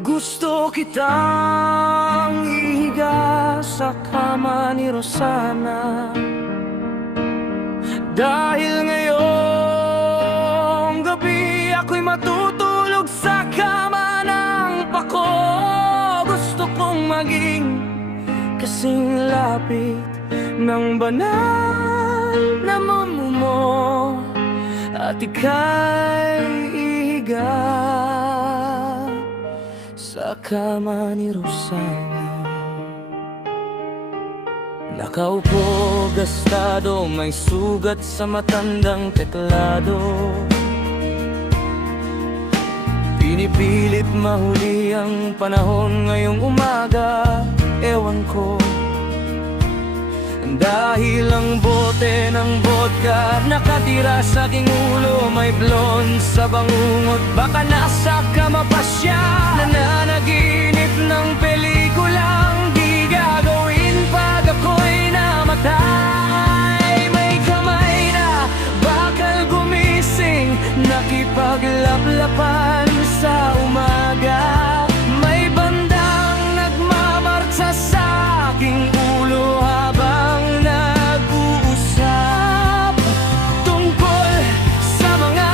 Gusto kitang ihiga sa kama ni Rosana, dahil ngayong gabi ako'y matutulog sa kama ng pako. Gusto kong maging kasing lapit ng banal na mumo, at ika'y ihiga sa kama ni Rosana. Nakaupo, gastado, may sugat sa matandang teklado. Pinipilit mahuli ang panahon ngayong umaga. Ewan ko, dahil ang bote ng vodka nakatira sa aking ulo, may blonde sa bangungot. Baka nasa kama pa siya, nananaginip ng pelikulang di gagawin pag ako'y namatay. May kamay na bakal gumising, nakipaglaplapan sa umaga. May bandang nagmamartsa sa aking ulo habang nag-uusap tungkol sa mga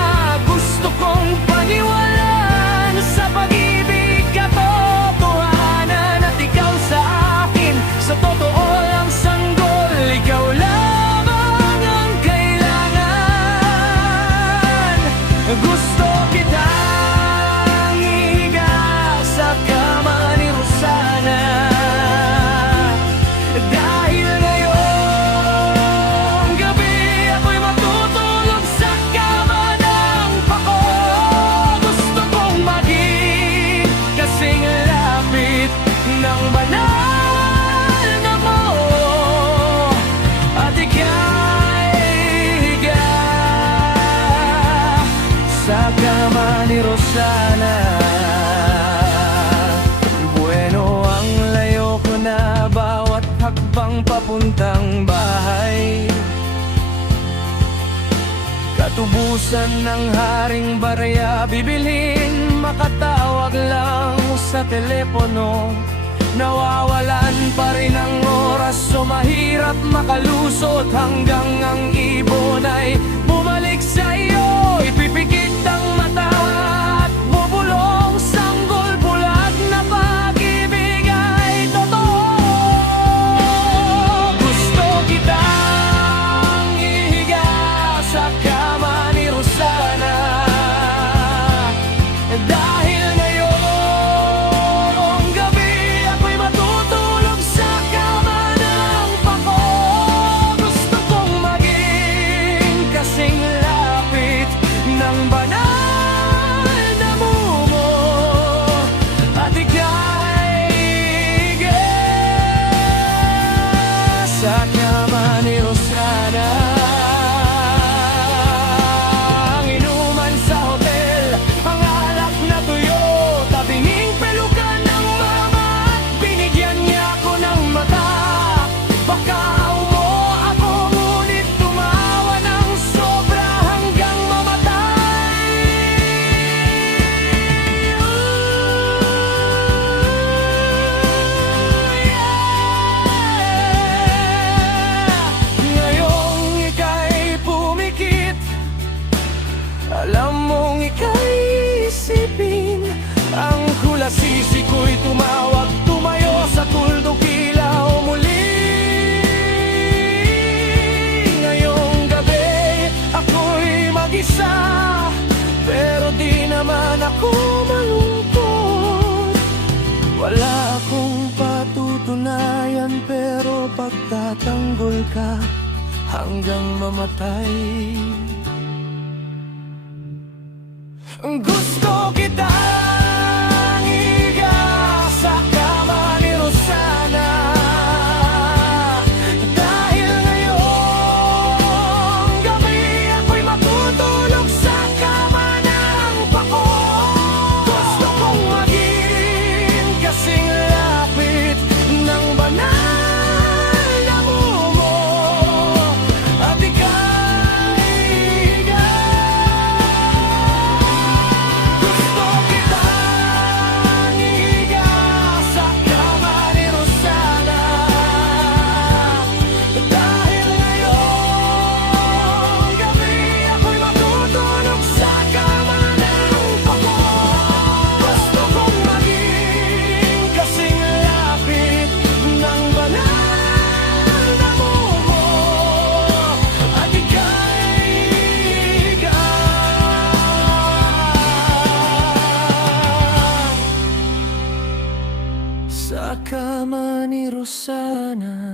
gusto kong paniwalaan. Sa pag-ibig, katotohanan, at ikaw sa akin, sa totoo lang sanggol, ikaw lamang ang kailangan. Gusto kitang ihiga sa kama ni Rosana, dahil ngayong gabi ako'y matutulog sa kama ng pako. Gusto kong maging kasing lapit ng banal na mo, at ika'y higa sa kama ni Rosana. Bueno ang layo ko na, bawat hakbang papuntang bahay. Katubusan ng Haring Barya, bibilhin, makatawag lang sa telepono. Nawawalan pa rin ang oras, so mahirap makalusot hanggang ang ibon ay bumalik sa iyo. Ipipikit ang mata at bubulong, sanggol, bulag na pag-ibig ay totoo. Gusto kitang ihiga sa kama ni Rosana, dahil ngayong gabi ako'y matutulog sa kama ng pako. Gusto kong maging kasing lapit ng banal na mumo, at ika'y higa sa kama ni Rosana. Ang inuman sa hotel, ang alak na tuyo, tabinging pelukan ng mama, at binigyan niya ako ng mata. Baka mo ako, ngunit tumawa ng sobra hanggang mamatay. Ngayong ika'y pumikit, alam mong ika'y isipin. Ang kulasisi ko'y tumawag, tumayo sa tuldok, ilaw muli. Ngayong gabi ako'y mag-isa, pero di naman ako malungkot. Wala akong patutunayan, pero pagtatanggol ka hanggang mamatay. Gusto kitang ihiga sa kama ni Rosana, dahil ngayong gabi ako'y matutulog sa kama ng pako. Gusto kong maging kasing lapit ng banal na mumo, at ika'y higa sana